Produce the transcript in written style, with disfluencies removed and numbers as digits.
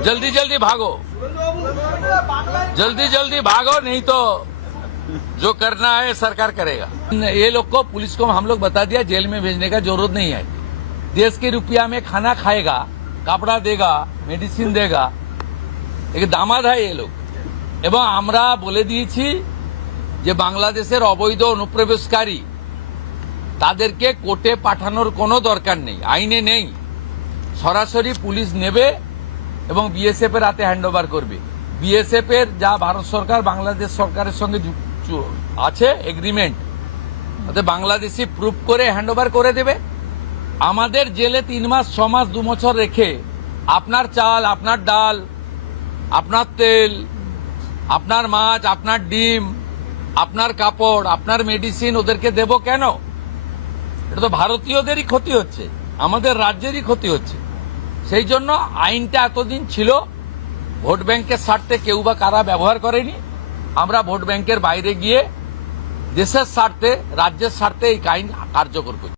जल्दी जल्दी भागो, जल्दी जल्दी भागो, नहीं तो जो करना है सरकार करेगा। ये लोग को, पुलिस को हम लोग बता दिया, जेल में भेजने का जरूरत नहीं है। देश के रुपया में खाना खाएगा, कपड़ा देगा, मेडिसिन देगा, एक दामाद है ये लोग। এবং আমরা বলে দিয়েছি যে বাংলাদেশের অবৈধ অনুপ্রবেশকারী তাদেরকে কোর্টে পাঠানোর কোনো দরকার নেই, আইনে নেই। সরাসরি পুলিশ নেবে এবং বিএসএফ এর হাতে হ্যান্ডওভার করবে। বিএসএফ এর যা ভারত সরকার বাংলাদেশ সরকারের সঙ্গে আছে এগ্রিমেন্ট, তাতে বাংলাদেশি প্রুফ করে হ্যান্ডওভার করে দেবে। আমাদের জেলে 3 মাস 6 মাস 2 বছর রেখে আপনার চাল, আপনার ডাল, আপনার তেল, আপনার মাছ, আপনার ডিম, আপনার কাপড়, আপনার মেডিসিন ওদেরকে দেব কেন? এটা তো ভারতীয়দেরই ক্ষতি হচ্ছে, আমাদের রাজ্যেরই ক্ষতি হচ্ছে। সেই জন্য আইনটা এতদিন ছিল ভোট ব্যাংকের স্বার্থে কেউ বা কারা ব্যবহার করেনি। আমরা ভোট ব্যাংকের বাইরে গিয়ে দেশের স্বার্থে, রাজ্যের স্বার্থে এই আইন কার্যকর করি।